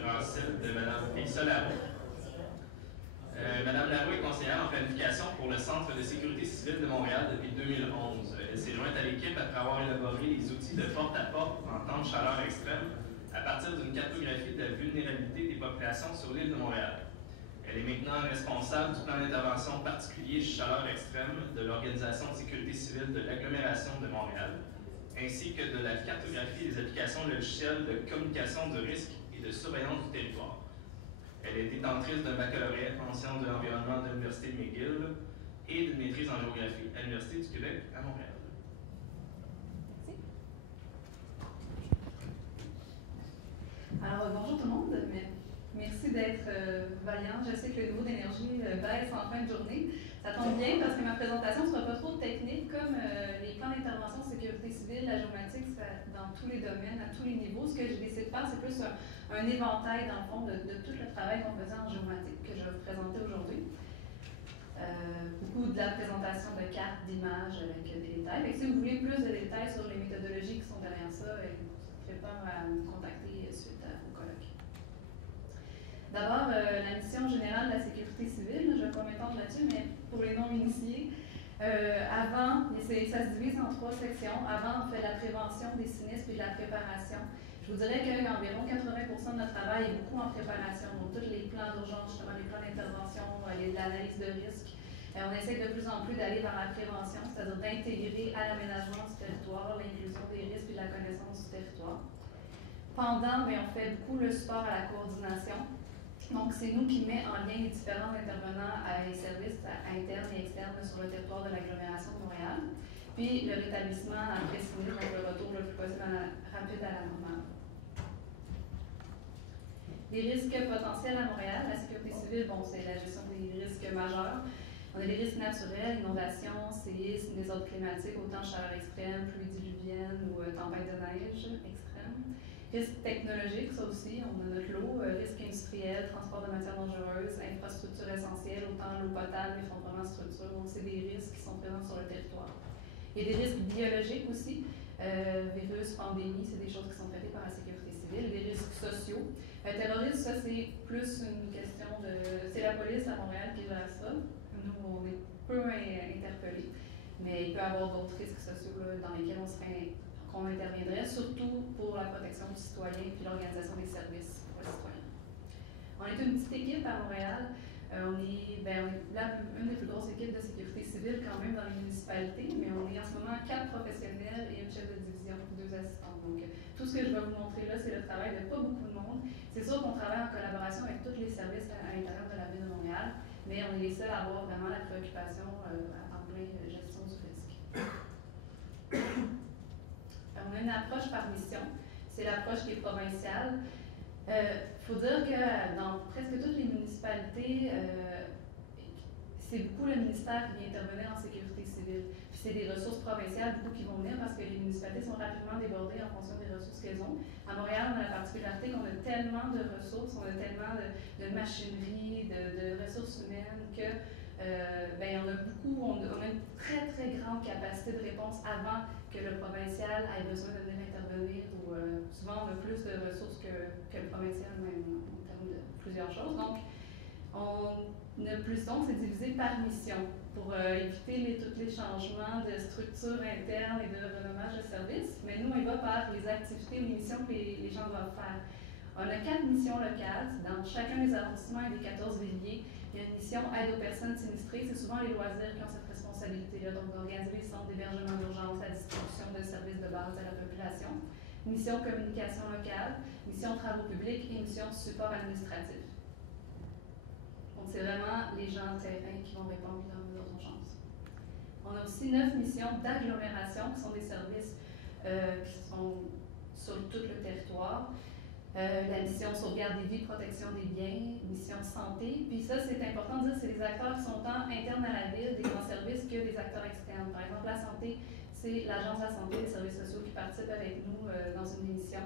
Rancel de Mme Félissa Laroux. Mme Laroux est conseillère en planification pour le Centre de sécurité civile de Montréal depuis 2011. Elle s'est jointe à l'équipe après avoir élaboré les outils de porte-à-porte en temps de chaleur extrême à partir d'une cartographie de la vulnérabilité des populations sur l'île de Montréal. Elle est maintenant responsable du plan d'intervention particulier chaleur extrême de l'Organisation de sécurité civile de l'agglomération de Montréal, ainsi que de la cartographie des applications logicielles de communication de risque et de surveillance du territoire. Elle est détentrice d'un baccalauréat en sciences de l'environnement de l'Université McGill et d'une maîtrise en géographie à l'Université du Québec à Montréal. Merci. Alors, bonjour tout le monde. Merci d'être vaillant. Je sais que le niveau d'énergie baisse en fin de journée. Ça tombe bien parce que ma présentation ne sera pas trop technique, comme les plans d'intervention de sécurité civile, la géomatique, dans tous les domaines, à tous les niveaux. Ce que j'ai décidé de faire, c'est plus un éventail, dans le fond, de tout le travail qu'on faisait en géomatique que je vais vous présenter aujourd'hui. Beaucoup de la présentation de cartes, d'images avec des détails. Et si vous voulez plus de détails sur les méthodologies qui sont derrière ça, je vous prépare à me contacter suite au colloque. D'abord, la mission générale de la sécurité civile, je ne vais pas m'étendre là-dessus, mais pour les non-initiés, avant, ça se divise en 3 sections. Avant, on fait la prévention des sinistres et de la préparation. Je vous dirais qu'environ 80% de notre travail est beaucoup en préparation. Donc, tous les plans d'urgence, justement, les plans d'intervention, l'analyse de risque. On essaie de plus en plus d'aller vers la prévention, c'est-à-dire d'intégrer à l'aménagement du territoire l'inclusion des risques et de la connaissance du territoire. Pendant, on fait beaucoup le support à la coordination. Donc, c'est nous qui mettons en lien les différents intervenants à les services internes et externes sur le territoire de l'agglomération de Montréal. Puis, le rétablissement après sinistre, donc le retour le plus possible rapide à la normale. Les risques potentiels à Montréal, la sécurité civile, c'est la gestion des risques majeurs. On a les risques naturels, inondations, séismes, des ordres climatiques, autant chaleur extrême, pluie diluvienne ou tempête de neige extrême. Risques technologiques, ça aussi, on a notre lot. Risques industriels, transport de matières dangereuses, infrastructures essentielles, autant l'eau potable, effondrement de structures. Donc, c'est des risques qui sont présents sur le territoire. Il y a des risques biologiques aussi. Virus, pandémie, c'est des choses qui sont traitées par la sécurité civile. Des risques sociaux. Terrorisme, ça, c'est plus une question de... C'est la police à Montréal qui gère ça. Nous, on est peu interpellés. Mais il peut y avoir d'autres risques sociaux là, dans lesquels qu'on interviendrait, surtout pour la protection du citoyen et l'organisation des services pour les citoyens. On est une petite équipe à Montréal. On est une des plus grosses équipes de sécurité civile quand même dans les municipalités, mais on est en ce moment 4 professionnels et une chef de division, 2 assistants. Donc, tout ce que je vais vous montrer là, c'est le travail de pas beaucoup de monde. C'est sûr qu'on travaille en collaboration avec tous les services à l'intérieur de la ville de Montréal, mais on est les seuls à avoir vraiment la préoccupation à temps plein gestion du risque. On a une approche par mission. C'est l'approche qui est provinciale. Il faut dire que dans presque toutes les municipalités, c'est beaucoup le ministère qui vient intervenir en sécurité civile. Puis c'est des ressources provinciales, beaucoup qui vont venir parce que les municipalités sont rapidement débordées en fonction des ressources qu'elles ont. À Montréal, on a la particularité qu'on a tellement de ressources, on a tellement de machinerie, de ressources humaines que on a une très très grande capacité de réponse avant que le provincial ait besoin de venir intervenir ou souvent on a plus de ressources que le provincial même en termes de plusieurs choses. Donc, c'est divisé par mission pour éviter tous les changements de structure interne et de renommage de services. Mais nous, on y va par les activités ou les missions que les gens doivent faire. On a 4 missions locales dans chacun des arrondissements et des 14 villiers. Il y a une mission aide aux personnes sinistrées. C'est souvent les loisirs qui ont cette responsabilité-là, donc d'organiser les centres d'hébergement d'urgence, la distribution de services de base à la population. Mission communication locale, mission travaux publics et mission support administratif. Donc, c'est vraiment les gens de terrain qui vont répondre dans mesures d'urgence. On a aussi 9 missions d'agglomération qui sont des services qui sont sur tout le territoire. La mission sauvegarde des vies, protection des biens, mission santé. Puis ça, c'est important de dire, c'est des acteurs qui sont tant internes à la ville, des grands services, que des acteurs externes. Par exemple, la santé, c'est l'Agence de la santé et des services sociaux qui participent avec nous dans une émission.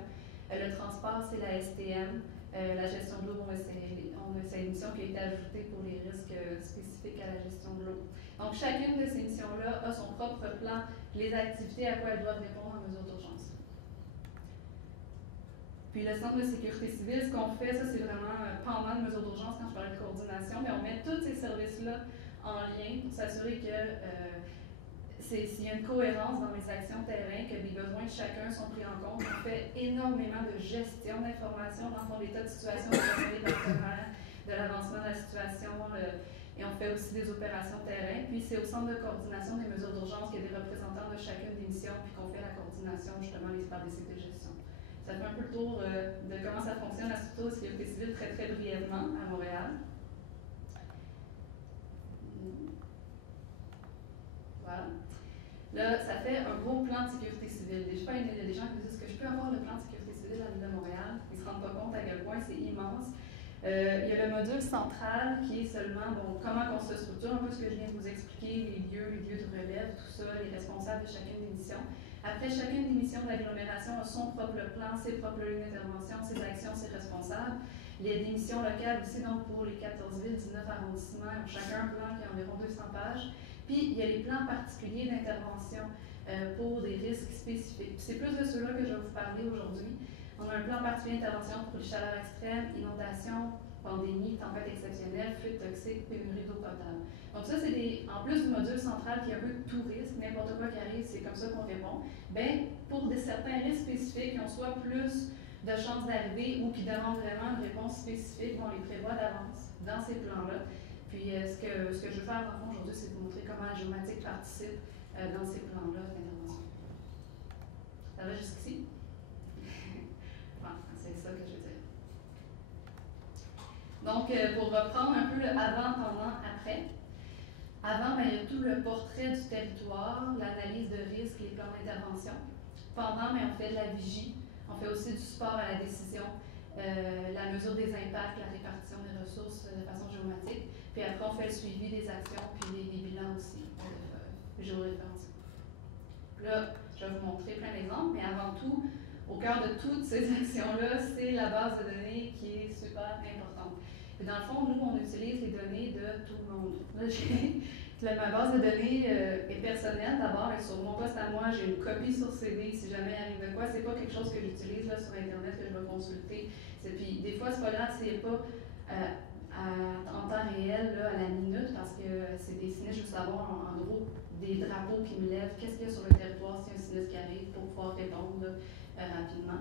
Le transport, c'est la STM. La gestion de l'eau, c'est une mission qui a été ajoutée pour les risques spécifiques à la gestion de l'eau. Donc, chacune de ces missions-là a son propre plan, les activités à quoi elles doivent répondre en mesure d'urgence. Puis le Centre de sécurité civile, ce qu'on fait, ça c'est vraiment pendant de mesures d'urgence quand je parlais de coordination, mais on met tous ces services-là en lien pour s'assurer que s'il y a une cohérence dans les actions terrain, que les besoins de chacun sont pris en compte. On fait énormément de gestion d'informations dans le l'état de situation des partenaires, de l'avancement de la situation, et on fait aussi des opérations terrain. Puis c'est au centre de coordination des mesures d'urgence qu'il y a des représentants de chacune des missions, puis qu'on fait la coordination justement par des cycles de gestion. Ça fait un peu le tour de comment ça fonctionne la structure de sécurité civile très très brièvement à Montréal. Voilà. Là, ça fait un gros plan de sécurité civile. Il y a des gens qui me disent que je peux avoir le plan de sécurité civile à la ville de Montréal. Ils ne se rendent pas compte à quel point c'est immense. Il y a le module central qui est seulement comment on se structure, un peu ce que je viens de vous expliquer, les lieux de relève, tout ça, les responsables de chacune des missions. Après, chacune des missions de l'agglomération a son propre plan, ses propres lignes d'intervention, ses actions, ses responsables. Il y a des missions locales aussi, donc pour les 14 villes, 19 arrondissements, ils ont chacun un plan qui a environ 200 pages. Puis, il y a les plans particuliers d'intervention pour des risques spécifiques. C'est plus de ceux-là que je vais vous parler aujourd'hui. On a un plan particulier d'intervention pour les chaleurs extrêmes, inondations, pandémies, tempêtes exceptionnelles, fuites toxiques, pénurie d'eau potable. Donc ça, c'est en plus du module central qui est un peu tout risque, n'importe quoi qui arrive, c'est comme ça qu'on répond. Bien, pour certains risques spécifiques qui ont soit plus de chances d'arriver ou qui demandent vraiment une réponse spécifique, on les prévoit d'avance dans ces plans-là. Puis ce que je veux faire dans le fond aujourd'hui, c'est de vous montrer comment la géomatique participe dans ces plans-là d'intervention. Ça va jusqu'ici? C'est ça que je veux dire. Donc, pour reprendre un peu le avant, pendant, après. Avant, il y a tout le portrait du territoire, l'analyse de risque, les plans d'intervention. Pendant, on fait de la vigie. On fait aussi du support à la décision, la mesure des impacts, la répartition des ressources de façon géomatique. Puis après, on fait le suivi des actions, puis les bilans aussi, géoréférencés. Là, je vais vous montrer plein d'exemples, mais avant tout, au cœur de toutes ces actions-là, c'est la base de données qui est super importante. Et dans le fond, nous, on utilise les données de tout le monde. Là, ma base de données est personnelle d'abord, et sur mon poste à moi, j'ai une copie sur CD si jamais il arrive de quoi. C'est pas quelque chose que j'utilise sur Internet que je vais consulter. Puis des fois, c'est pas grave s'il n'y a pas en temps réel, là, à la minute, parce que c'est des sinistres, je veux savoir en gros des drapeaux qui me lèvent, qu'est-ce qu'il y a sur le territoire s'il y a un sinistre qui arrive pour pouvoir répondre rapidement.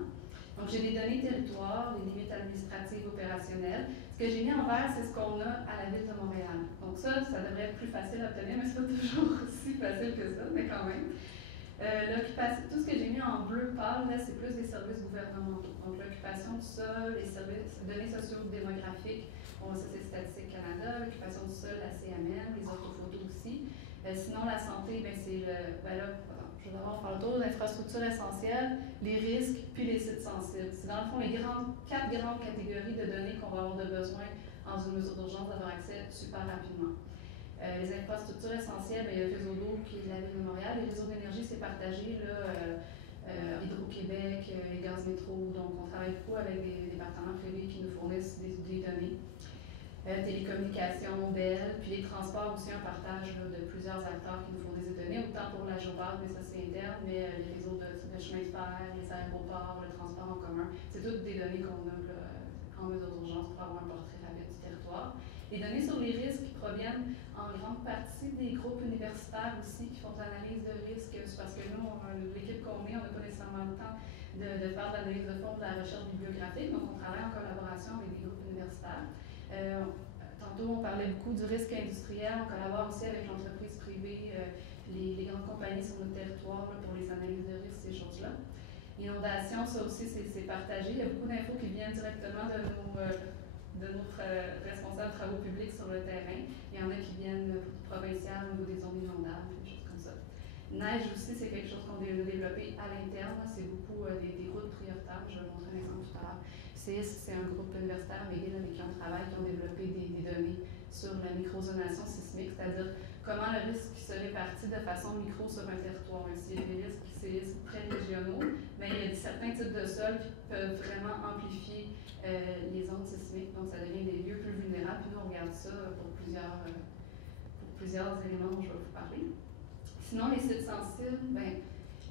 Donc j'ai des données territoire, des limites administratives opérationnelles. Ce que j'ai mis en vert, c'est ce qu'on a à la ville de Montréal. Donc ça devrait être plus facile à obtenir, mais c'est pas toujours aussi facile que ça, mais quand même. Tout ce que j'ai mis en bleu pâle, là, c'est plus des services gouvernementaux. Donc l'occupation du sol, les services, données socio-démographiques, ça c'est Statistique Canada, l'occupation du sol, la CMM, les orthophotos aussi. Sinon, la santé, c'est je vais d'abord faire le tour d'infrastructures essentielles, les risques, puis les sites sensibles. C'est dans le fond les quatre grandes catégories de données qu'on va avoir de besoin dans une mesure d'urgence d'avoir accès super rapidement. Les infrastructures essentielles, il y a le réseau d'eau qui est de la ville de Montréal. Les réseaux d'énergie, c'est partagé, Hydro-Québec, les gaz métro. Donc, on travaille beaucoup avec des départements privés qui nous fournissent des données. Télécommunications, Bell, puis les transports aussi, un partage de plusieurs acteurs qui nous fournissent des données, autant pour la géobase, mais ça c'est interne, mais les réseaux de chemin de fer, les aéroports, le transport en commun, c'est toutes des données qu'on a en mesure d'urgence pour avoir un portrait rapide du territoire. Les données sur les risques proviennent en grande partie des groupes universitaires aussi qui font de l'analyse de risques, parce que nous, l'équipe qu'on est, on n'a pas nécessairement le temps de faire de l'analyse de fond, de la recherche bibliographique, donc on travaille en collaboration avec des groupes universitaires. Tantôt, on parlait beaucoup du risque industriel. On collabore aussi avec l'entreprise privée, les grandes compagnies sur notre territoire pour les analyses de risque, ces choses-là. Inondation, ça aussi, c'est partagé. Il y a beaucoup d'infos qui viennent directement de notre responsable de travaux publics sur le terrain. Il y en a qui viennent provinciales au niveau des zones inondables, des choses comme ça. Neige aussi, c'est quelque chose qu'on a développé à l'interne. C'est beaucoup des routes prioritaires. Je vais vous montrer un exemple tout à l'heure. C'est un groupe universitaire McGill avec qui on travaille, qui ont développé des données sur la microzonation sismique, c'est-à-dire comment le risque se répartit de façon micro sur un territoire. S'il y a des risques très régionaux, mais il y a certains types de sols qui peuvent vraiment amplifier les zones sismiques, donc ça devient des lieux plus vulnérables. Puis nous, on regarde ça pour plusieurs éléments dont je vais vous parler. Sinon, les sites sensibles,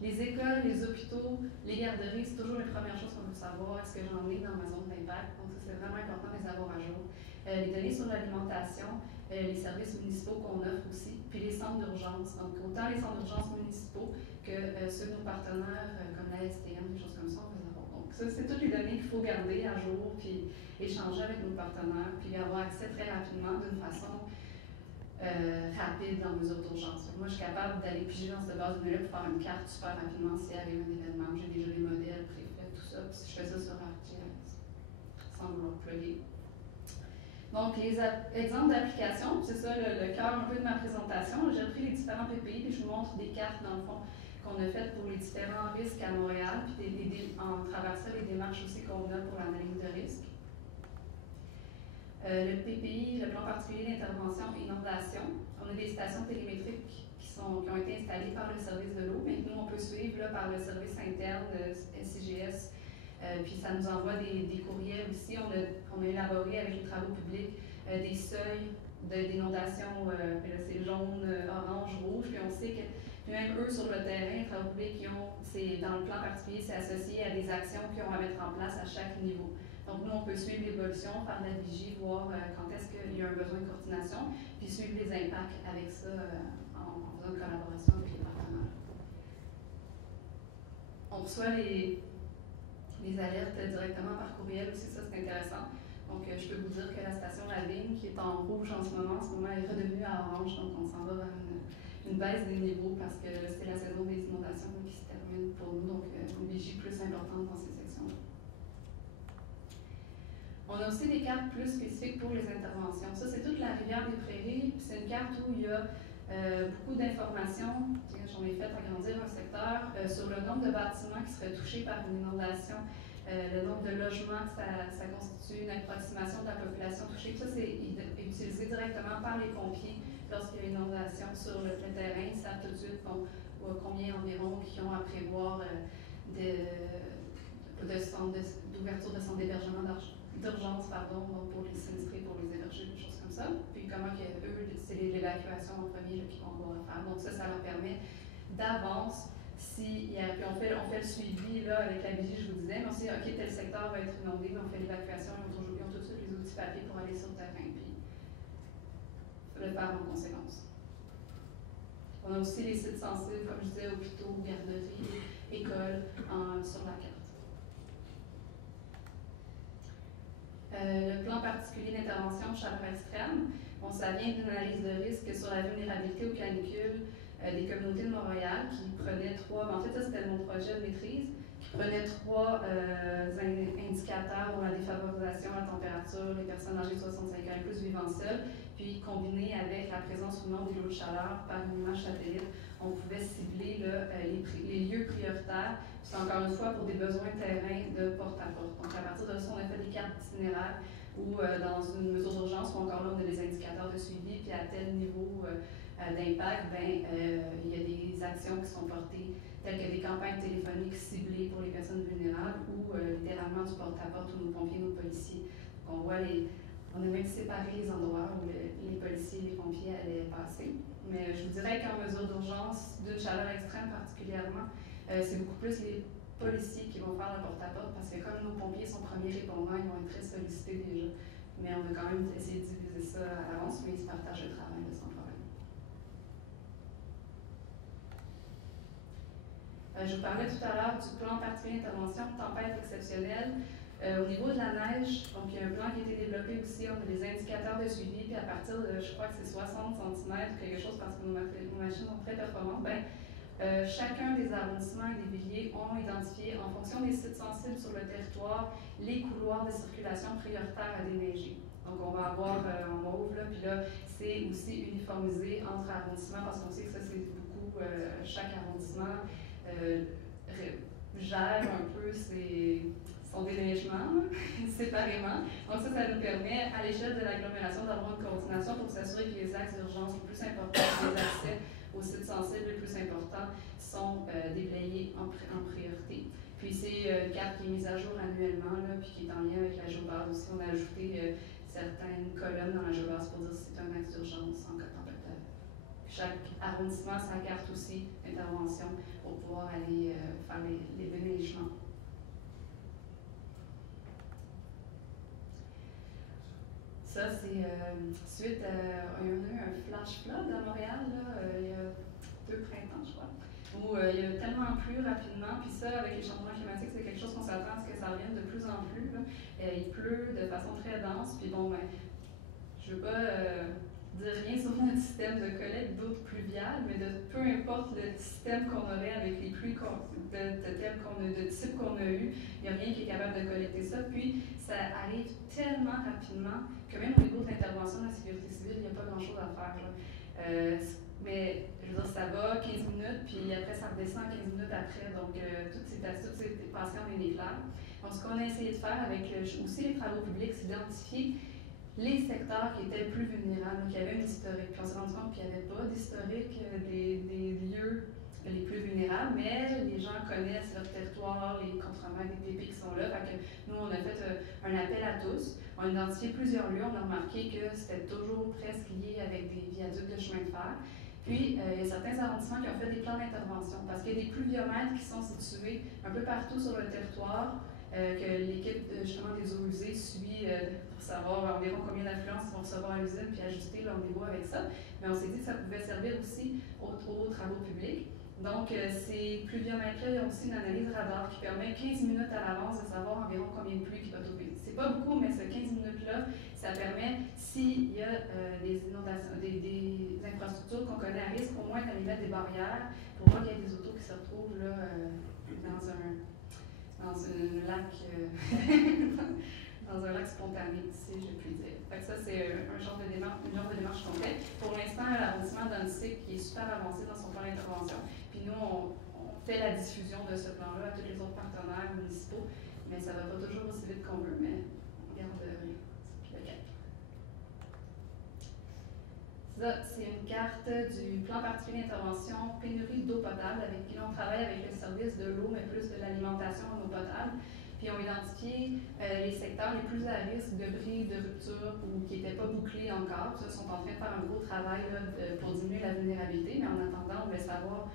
Les écoles, les hôpitaux, les garderies, c'est toujours les premières choses qu'on veut savoir. Est-ce que j'en ai dans ma zone d'impact? Donc ça, c'est vraiment important de les avoir à jour. Les données sur l'alimentation, les services municipaux qu'on offre aussi, puis les centres d'urgence. Donc autant les centres d'urgence municipaux que ceux de nos partenaires comme la STM, des choses comme ça, on veut avoir. Donc ça, c'est toutes les données qu'il faut garder à jour, puis échanger avec nos partenaires, puis avoir accès très rapidement d'une façon rapide dans mesure d'urgence. Moi, je suis capable d'aller piger dans cette base de données pour faire une carte super rapidement s'il arrive un événement. J'ai déjà les modèles préfaits, tout ça. Puis je fais ça sur ArcGIS, sans vouloir plugger. Donc, les exemples d'applications, c'est ça le cœur un peu de ma présentation. J'ai pris les différents PPI et je vous montre des cartes, dans le fond, qu'on a faites pour les différents risques à Montréal, puis en traversant les démarches aussi qu'on a pour l'analyse de risque. Le PPI, le plan particulier d'intervention et inondation. On a des stations télémétriques qui ont été installées par le service de l'eau, mais nous, on peut suivre là, par le service interne SIGS. Puis ça nous envoie des courriels aussi. On a élaboré avec les travaux publics des seuils d'inondation, c'est jaune, orange, rouge, puis on sait que même eux sur le terrain, les travaux publics, dans le plan particulier, c'est associé à des actions qu'ils ont à mettre en place à chaque niveau. Donc, nous, on peut suivre l'évolution, faire de la vigie, voir quand est-ce qu'il y a un besoin de coordination, puis suivre les impacts avec ça en faisant une collaboration avec les partenaires. On reçoit les alertes directement par courriel aussi, ça c'est intéressant. Donc, je peux vous dire que la station La Vigne, qui est en rouge en ce moment est redevenue à orange, donc on s'en va vers une baisse des niveaux parce que c'est la saison des inondations qui se termine pour nous, donc une vigie plus importante dans ces sections-là. On a aussi des cartes plus spécifiques pour les interventions. Ça, c'est toute la rivière des Prairies. C'est une carte où il y a beaucoup d'informations. J'en ai fait agrandir un secteur sur le nombre de bâtiments qui seraient touchés par une inondation, le nombre de logements que ça constitue, une approximation de la population touchée. Ça, c'est utilisé directement par les pompiers lorsqu'il y a une inondation sur le terrain. Ils savent tout de suite combien environ qui ont à prévoir d'ouverture de centres d'hébergement d'urgence, donc pour les sinistrés, pour les héberger, des choses comme ça. Puis comment que eux, c'est l'évacuation en premier qu'ils vont avoir à faire. Donc ça leur permet d'avance, puis on fait le suivi là, avec la vigie, je vous disais, mais on sait, OK, tel secteur va être inondé, mais on fait l'évacuation, ils ont tout de suite les outils papier pour aller sur le terrain, puis le faire en conséquence. On a aussi les sites sensibles, comme je disais, hôpitaux, garderies, écoles, sur la carte. Le plan particulier d'intervention chaleur extrême, ça vient d'une analyse de risque sur la vulnérabilité aux canicules des communautés de Montréal qui prenaient en fait ça c'était mon projet de maîtrise, qui prenait 3 indicateurs dont la défavorisation, la température, les personnes âgées de 65 ans et plus vivant seules, puis combiné avec la présence ou non des lots de chaleur par une image satellite, on pouvait cibler les lieux prioritaires. C'est encore une fois pour des besoins de terrain de porte-à-porte. Donc, à partir de ça, on a fait des cartes itinéraires où, dans une mesure d'urgence, où encore là, on a des indicateurs de suivi, puis à tel niveau d'impact, il y a des actions qui sont portées, telles que des campagnes téléphoniques ciblées pour les personnes vulnérables ou littéralement du porte-à-porte où nos pompiers, nos policiers. Donc, on a même séparé les endroits où les policiers et les pompiers allaient passer. Mais je vous dirais qu'en mesure d'urgence, d'une chaleur extrême particulièrement, c'est beaucoup plus les policiers qui vont faire le porte-à-porte parce que comme nos pompiers sont premiers répondants, ils vont être très sollicités déjà. Mais on a quand même essayé de diviser ça à l'avance, mais ils se partagent le travail sans problème. Je vous parlais tout à l'heure du plan particulier d'intervention tempête exceptionnelle. Au niveau de la neige, donc il y a un plan qui a été développé aussi, on a des indicateurs de suivi, puis à partir de, je crois que c'est 60 cm, quelque chose parce que nos machines sont très performantes, chacun des arrondissements et des villiers ont identifié, en fonction des sites sensibles sur le territoire, les couloirs de circulation prioritaires à déneiger. Donc on va avoir en mauve, là, puis là, c'est aussi uniformisé entre arrondissements, parce qu'on sait que ça, c'est beaucoup, chaque arrondissement gère un peu son déneigement séparément. Donc ça nous permet, à l'échelle de l'agglomération, d'avoir une coordination pour s'assurer que les axes d'urgence les plus importants, les accès aux sites sensibles les plus importants sont déblayés en priorité. Puis c'est une carte qui est mise à jour annuellement, là, puis qui est en lien avec la géobase aussi. On a ajouté certaines colonnes dans la géobase pour dire si c'est un axe d'urgence en cas de tempête. Chaque arrondissement, sa carte aussi d'intervention pour pouvoir aller faire les déneigements. Ça, c'est suite à il y a eu un flash flood à Montréal, là, il y a 2 printemps, je crois, où il y a tellement plu rapidement, puis ça, avec les changements climatiques, c'est quelque chose qu'on s'attend à ce que ça revienne de plus en plus. Là. Il pleut de façon très dense, puis bon, ben, je ne veux pas dire rien sur notre système de collecte d'eau pluviale, mais peu importe le système qu'on aurait avec les pluies de type qu'on a eu, il n'y a rien qui est capable de collecter ça. Puis, ça arrive tellement rapidement que même au niveau de l'intervention de la sécurité civile, il n'y a pas grand-chose à faire. Mais, je veux dire, ça va 15 minutes, puis après, ça redescend 15 minutes après. Donc, toutes ces passées en éclair. Donc, ce qu'on a essayé de faire avec aussi les travaux publics, c'est d'identifier les secteurs qui étaient plus vulnérables, qui avaient une historique. Puis on s'est rendu compte qu'il n'y avait pas d'historique des lieux les plus vulnérables, mais les gens connaissent leur territoire, les contremaîtres, les pépés qui sont là. Fait que nous, on a fait un appel à tous. On a identifié plusieurs lieux. On a remarqué que c'était toujours presque lié avec des viaducs de chemin de fer. Puis, il y a certains arrondissements qui ont fait des plans d'intervention parce qu'il y a des pluviomètres qui sont situés un peu partout sur le territoire, que l'équipe justement des eaux usées suit pour savoir environ combien d'affluents ils vont recevoir à l'usine puis ajuster leur niveau avec ça. Mais on s'est dit que ça pouvait servir aussi aux travaux publics. Donc, ces pluviomètres-là, il y a aussi une analyse radar qui permet 15 minutes à l'avance de savoir environ combien de pluie qui va tomber. C'est pas beaucoup, mais ce 15 minutes-là, ça permet, s'il y a des inondations, des infrastructures qu'on connaît à risque, au moins d'aller mettre des barrières pour voir qu'il y a des autos qui se retrouvent là, dans un lac, dans un lac spontané, si je puis dire. Fait que ça, c'est une genre de démarche qu'on fait. Pour l'instant, l'arrondissement d'Annecy qui est super avancé dans son plan d'intervention. Puis nous, on fait la diffusion de ce plan-là à tous les autres partenaires municipaux, mais ça ne va pas toujours aussi vite qu'on veut, mais on garde le cap. Ça, c'est une carte du plan particulier d'intervention pénurie d'eau potable, avec qui on travaille avec le service de l'eau, mais plus de l'alimentation en eau potable. Puis on a identifié les secteurs les plus à risque de bris, de rupture ou qui n'étaient pas bouclés encore. Ils sont en train de faire un gros travail là, pour diminuer la vulnérabilité, mais en attendant, on voulait savoir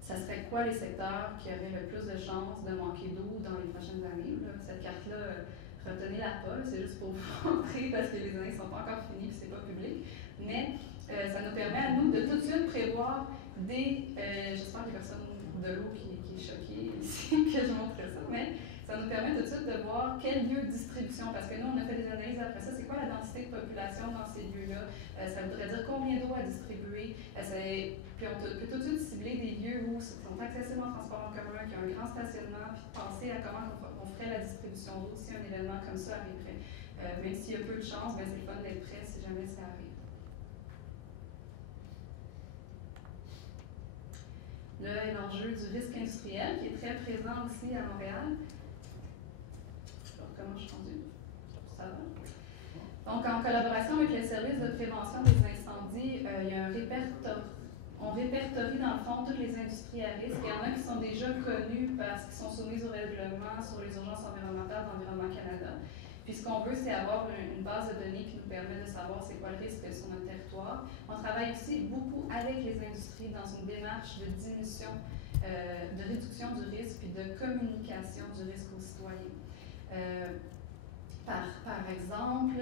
ça serait quoi les secteurs qui auraient le plus de chances de manquer d'eau dans les prochaines années. Là. Cette carte-là, retenez-la pas, c'est juste pour vous montrer parce que les années ne sont pas encore finies et ce n'est pas public. Mais ça nous permet à nous de tout de suite prévoir des. J'espère qu'il y a personne de l'eau qui est choqué ici que je montre ça, mais ça nous permet tout de suite de voir quel lieu de distribution, parce que nous, on a fait des analyses après ça, c'est quoi la densité de population dans ces lieux-là, ça voudrait dire combien d'eau à distribuer, puis on peut tout de suite cibler des lieux où sont accessibles en transport en commun, qui ont un grand stationnement, puis penser à comment on ferait la distribution d'eau si un événement comme ça arriverait. Même s'il y a peu de chance, ben c'est le fun d'être prêt si jamais ça arrive. Là, l'enjeu du risque industriel, qui est très présent aussi à Montréal. Comment je suis rendue? Ça va. Donc, en collaboration avec le service de prévention des incendies, il y a un répertoire. On répertorie dans le fond toutes les industries à risque. Il y en a qui sont déjà connues parce qu'ils sont soumises au règlement sur les urgences environnementales d'Environnement Canada. Puis ce qu'on veut, c'est avoir une base de données qui nous permet de savoir c'est quoi le risque sur notre territoire. On travaille aussi beaucoup avec les industries dans une démarche de diminution, de réduction du risque puis de communication du risque aux citoyens. Par exemple,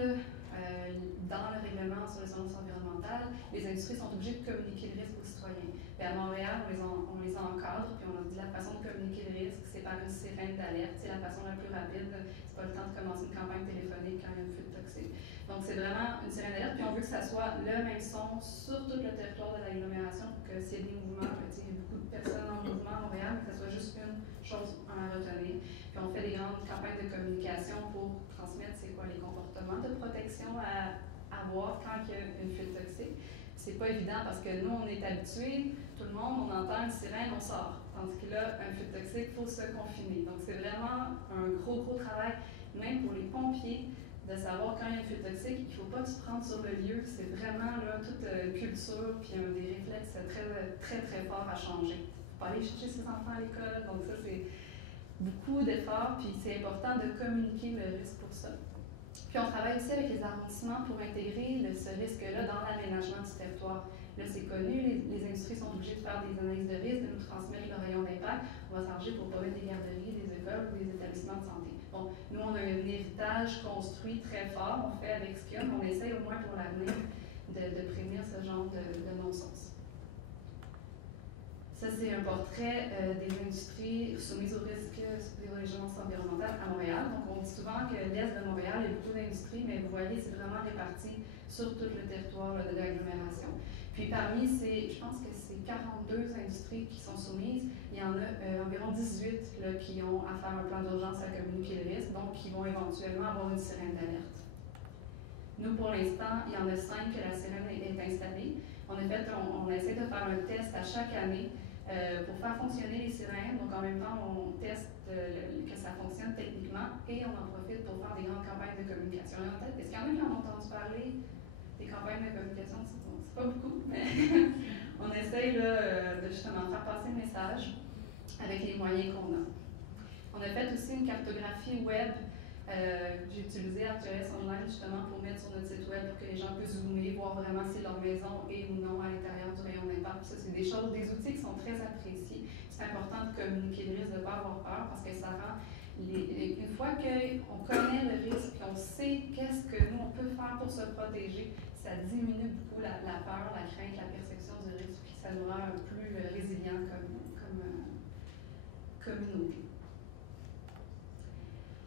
dans le règlement sur les urgences environnementales, les industries sont obligées de communiquer le risque aux citoyens. Puis à Montréal, on les encadre, puis on a dit la façon de communiquer le risque, c'est par une sirène d'alerte. C'est la façon la plus rapide. C'est pas le temps de commencer une campagne téléphonique quand il y a une fuite toxique. Donc c'est vraiment une sirène d'alerte, puis on veut que ça soit le même son sur tout le territoire de l'agglomération pour que s'il y a des mouvements, il y a beaucoup de personnes en mouvement à Montréal, que ce soit juste une chose à retenir. Puis on fait des grandes campagnes de communication pour transmettre c'est quoi les comportements de protection à avoir quand il y a une fuite toxique. C'est pas évident parce que nous, on est habitués, tout le monde, on entend une sirène, on sort. Tandis que là, un fuite toxique, il faut se confiner. Donc c'est vraiment un gros travail, même pour les pompiers, de savoir quand il y a une fuite toxique, il ne faut pas se prendre sur le lieu. C'est vraiment là, toute une culture puis des réflexes très forts à changer. Il ne faut pas aller chercher ses enfants à l'école, donc ça c'est beaucoup d'efforts, puis c'est important de communiquer le risque pour ça. Puis on travaille aussi avec les arrondissements pour intégrer ce risque-là dans l'aménagement du territoire. Là, c'est connu, les industries sont obligées de faire des analyses de risque, de nous transmettre leur va s'arranger pour pas mettre des garderies, des écoles ou des établissements de santé. Bon, nous, on a un héritage construit très fort, on fait avec ce qu'il y a, mais on essaye au moins pour l'avenir de prévenir ce genre de non-sens. Ça, c'est un portrait des industries soumises au risque des régénérances environnementales à Montréal. Donc, on dit souvent que l'Est de Montréal, il y a beaucoup d'industries, mais vous voyez, c'est vraiment réparti sur tout le territoire de l'agglomération. Puis, parmi ces, je pense que c'est 42 industries qui sont soumises, il y en a environ 18 là, qui ont à faire un plan d'urgence à communiquer le risque, donc qui vont éventuellement avoir une sirène d'alerte. Nous, pour l'instant, il y en a 5 que la sirène est installée. On essaie de faire un test à chaque année pour faire fonctionner les sirènes. Donc, en même temps, on teste que ça fonctionne techniquement et on en profite pour faire des grandes campagnes de communication. Est-ce qu'il y en a qui en ont entendu parler des campagnes de communication? C'est pas beaucoup, mais on essaye là, de justement faire passer le message avec les moyens qu'on a. On a fait aussi une cartographie web. J'ai utilisé ArcGIS Online justement pour mettre sur notre site web pour que les gens puissent zoomer, voir vraiment si leur maison est ou non à l'intérieur du rayon d'impact. Ça, c'est des outils qui sont très appréciés. C'est important de communiquer le risque, de ne pas avoir peur parce que ça rend, une fois qu'on connaît le risque, qu'on sait qu'est-ce que nous on peut faire pour se protéger, ça diminue beaucoup la peur, la crainte, la perception du risque, puis ça nous rend plus résilient comme communauté.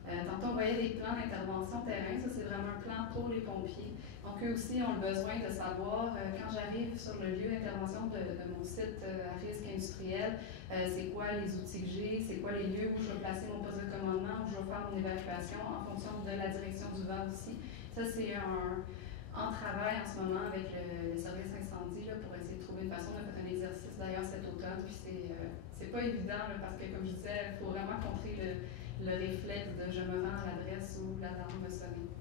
Tantôt, on voyait des plans d'intervention terrain. Ça, c'est vraiment un plan pour les pompiers. Donc, eux aussi ont le besoin de savoir, quand j'arrive sur le lieu d'intervention de mon site à risque industriel, c'est quoi les outils que j'ai, c'est quoi les lieux où je vais placer mon poste de commandement, où je vais faire mon évacuation en fonction de la direction du vent aussi. Ça, c'est en travail en ce moment avec le service incendie là, pour essayer de trouver une façon. On a fait un exercice d'ailleurs cet automne, puis c'est pas évident là, parce que, comme je disais, il faut vraiment contrer le réflexe de je me rends à l'adresse où l'alarme va sonner.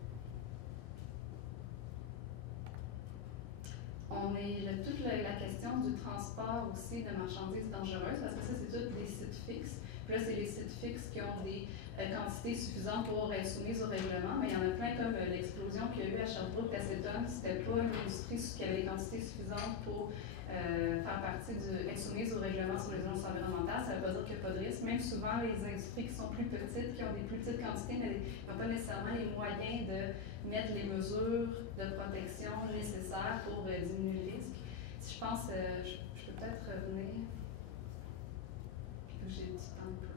On est toute la question du transport aussi de marchandises dangereuses, parce que ça, c'est tous des sites fixes. Puis là, c'est les sites fixes qui ont des quantités suffisantes pour être soumises au règlement, mais il y en a plein comme l'explosion qu'il y a eu à Sherbrooke d'acétone. C'était pas une industrie qui avait des quantités suffisantes pour faire partie être soumise au règlement sur les zones environnementales. Ça ne veut pas dire qu'il n'y a pas de risque. Même souvent, les industries qui sont plus petites, qui ont des plus petites quantités, mais n'ont pas nécessairement les moyens de mettre les mesures de protection nécessaires pour diminuer le risque. Si je pense, je peux peut-être revenir. J'ai du temps un peu.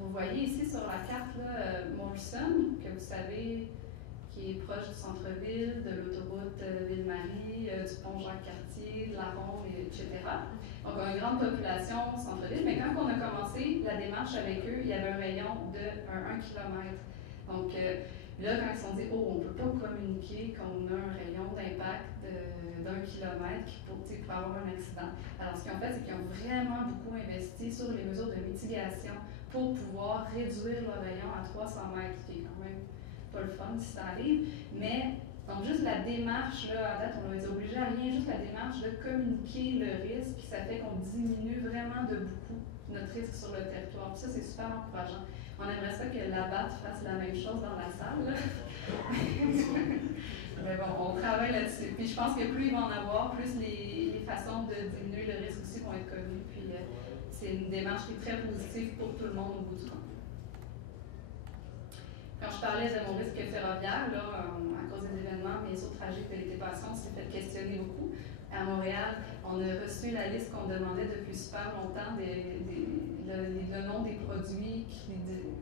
Vous voyez ici sur la carte Molson, que vous savez, qui est proche du centre-ville, de l'autoroute Ville-Marie, du pont Jacques-Cartier, de la Ronde, etc. Donc, on a une grande population au centre-ville, mais quand on a commencé la démarche avec eux, il y avait un rayon de 1 km. Donc, là, quand ils se sont dit, oh, on ne peut pas communiquer qu'on a un rayon d'impact d'1 kilomètre pour avoir un accident. Alors, ce qu'ils ont fait, c'est qu'ils ont vraiment beaucoup investi sur les mesures de mitigation pour pouvoir réduire le rayon à 300 mètres, ce qui est quand même pas le fun si ça arrive, mais donc juste la démarche, là, à date, on les a obligés à rien, juste la démarche de communiquer le risque, ça fait qu'on diminue vraiment de beaucoup notre risque sur le territoire. Puis ça, c'est super encourageant. On aimerait ça que la BAT fasse la même chose dans la salle. Mais bon, on travaille là-dessus. Puis je pense que plus il va en avoir, plus les façons de diminuer le risque aussi vont être connues. Puis c'est une démarche qui est très positive pour tout le monde au bout du compte. Quand je parlais de mon risque ferroviaire, là, à cause des événements bien sûr tragiques de l'été passé, on s'est fait questionner beaucoup. À Montréal, on a reçu la liste qu'on demandait depuis super longtemps, le nom des produits qui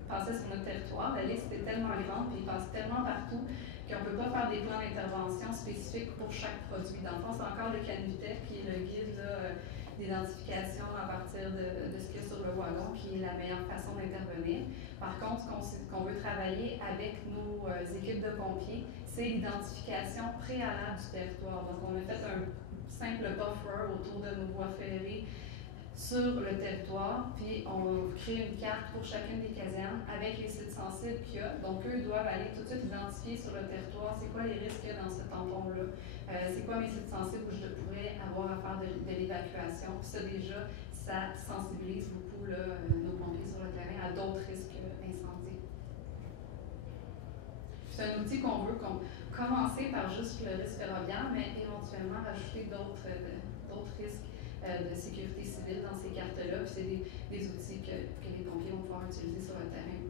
passaient sur notre territoire. La liste est tellement grande et ils passent tellement partout qu'on ne peut pas faire des plans d'intervention spécifiques pour chaque produit. Dans le fond, c'est encore le Canvitech qui est le guide d'identification à partir de ce qu'il y a sur le wagon, qui est la meilleure façon d'intervenir. Par contre, ce qu'on veut travailler avec nos équipes de pompiers, c'est l'identification préalable du territoire. Donc, on a fait un simple buffer autour de nos voies ferrées sur le territoire, puis on crée une carte pour chacune des casernes avec les sites sensibles qu'il y a. Donc, eux doivent aller tout de suite identifier sur le territoire c'est quoi les risques qu'il y a dans ce tampon-là, c'est quoi mes sites sensibles où je pourrais avoir à faire de l'évacuation. Ça, déjà, ça sensibilise beaucoup là, nos pompiers sur le terrain à d'autres risques incendies. C'est un outil qu'on veut commencer par juste le risque ferroviaire, mais éventuellement rajouter d'autres risques de sécurité civile dans ces cartes-là. Puis c'est des outils que les pompiers vont pouvoir utiliser sur le terrain.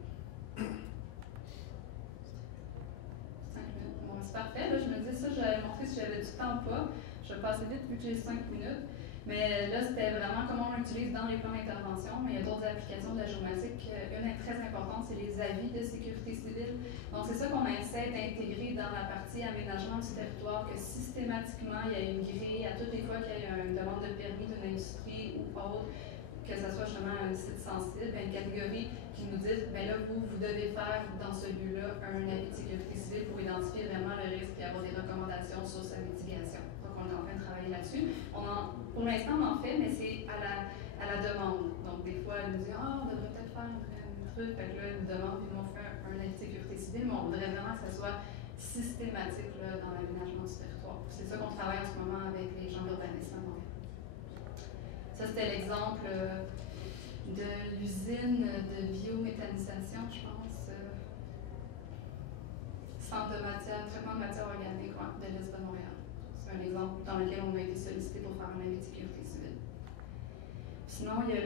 5 minutes. Bon, c'est parfait. Là, je me dis ça, j'avais montré si j'avais du temps ou pas. Je vais passer vite vu que j'ai 5 minutes. Mais là, c'était vraiment comment on l'utilise dans les plans d'intervention. Mais il y a d'autres applications de la géomatique. Une est très importante, c'est les avis de sécurité civile. Donc, c'est ça qu'on essaie d'intégrer dans la partie aménagement du territoire, que systématiquement, il y a une grille à toutes les fois qu'il y a une demande de permis d'une industrie ou autre, que ce soit justement un site sensible, une catégorie qui nous dit, bien là, vous devez faire dans ce lieu-là un avis de sécurité civile pour identifier vraiment le risque et avoir des recommandations sur sa mitigation. Donc, on est en train de travailler là-dessus. Pour l'instant, on en fait, mais c'est à la demande. Donc, des fois, elle nous dit, on devrait peut-être faire un truc. Fait que là, elle nous demande, puis nous, on fait un avis de sécurité civile, mais on voudrait vraiment que ça soit systématique là, dans l'aménagement du territoire. C'est ça qu'on travaille en ce moment avec les gens d'urbanisme à Montréal. Ça, c'était l'exemple de l'usine de biométhanisation, je pense. Centre de traitement de matière organique de l'Est de Montréal. C'est un exemple dans lequel on a été sollicité pour faire un avis de sécurité civile. Sinon, il y a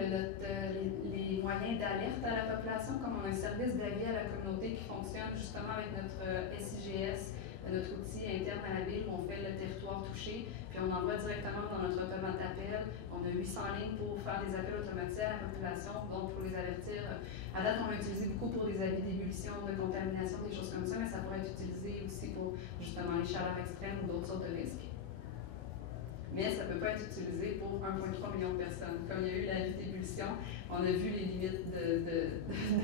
les moyens d'alerte à la population, comme on a un service d'avis à la communauté qui fonctionne justement avec notre SIGS, notre outil interne à la ville où on fait le territoire touché, puis on envoie directement dans notre automate d'appel. On a 800 lignes pour faire des appels automatisés à la population, donc pour les avertir. À date, on l'a utilisé beaucoup pour des avis d'ébullition, de contamination, des choses comme ça, mais ça pourrait être utilisé aussi pour justement les chaleurs extrêmes ou d'autres sortes de risques. Mais ça ne peut pas être utilisé pour 1,3 million de personnes. Comme il y a eu l'avis d'ébullition, on a vu les limites de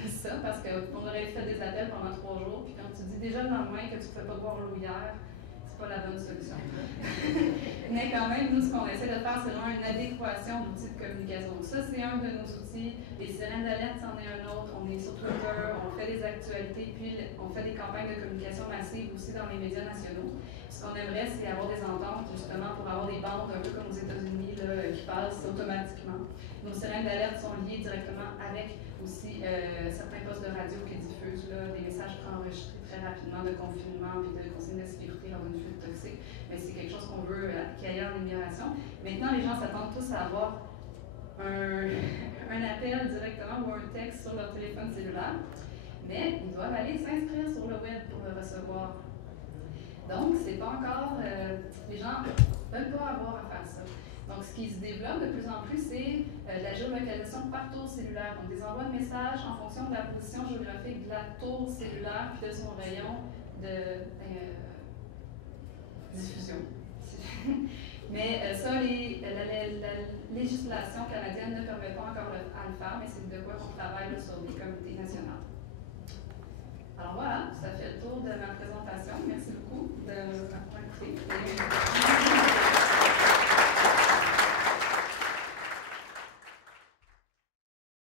ça, parce qu'on aurait fait des appels pendant 3 jours, puis quand tu dis déjà le lendemain que tu ne fais pas boire l'eau hier, c'est pas la bonne solution. Mais quand même, nous, ce qu'on essaie de faire, c'est vraiment une adéquation d'outils de communication. Donc ça, c'est un de nos outils. Les sirènes d'alerte, c'en est un autre. On est sur Twitter, on fait des actualités, puis on fait des campagnes de communication massive aussi dans les médias nationaux. Ce qu'on aimerait, c'est avoir des ententes, justement, pour avoir des bandes, un peu comme aux États-Unis, qui passent automatiquement. Nos sirènes d'alerte sont liées directement avec aussi certains postes de radio qui diffusent des messages préenregistrés très rapidement de confinement et de consignes de sécurité lors d'une fuite toxique. Mais c'est quelque chose qu'on veut qu'il y ait en amélioration. Maintenant, les gens s'attendent tous à avoir un appel directement ou un texte sur leur téléphone cellulaire, mais ils doivent aller s'inscrire sur le web pour le recevoir. Donc, c'est pas encore. Les gens ne veulent pas avoir à faire ça. Donc, ce qui se développe de plus en plus, c'est la géolocalisation par tour cellulaire. Donc, des envois de messages en fonction de la position géographique de la tour cellulaire puis de son rayon de diffusion. Mais ça, la législation canadienne ne permet pas encore à le faire, mais c'est de quoi on travaille sur des comités nationaux. Alors voilà, ça fait le tour de ma présentation. Merci beaucoup de m'avoir écouté.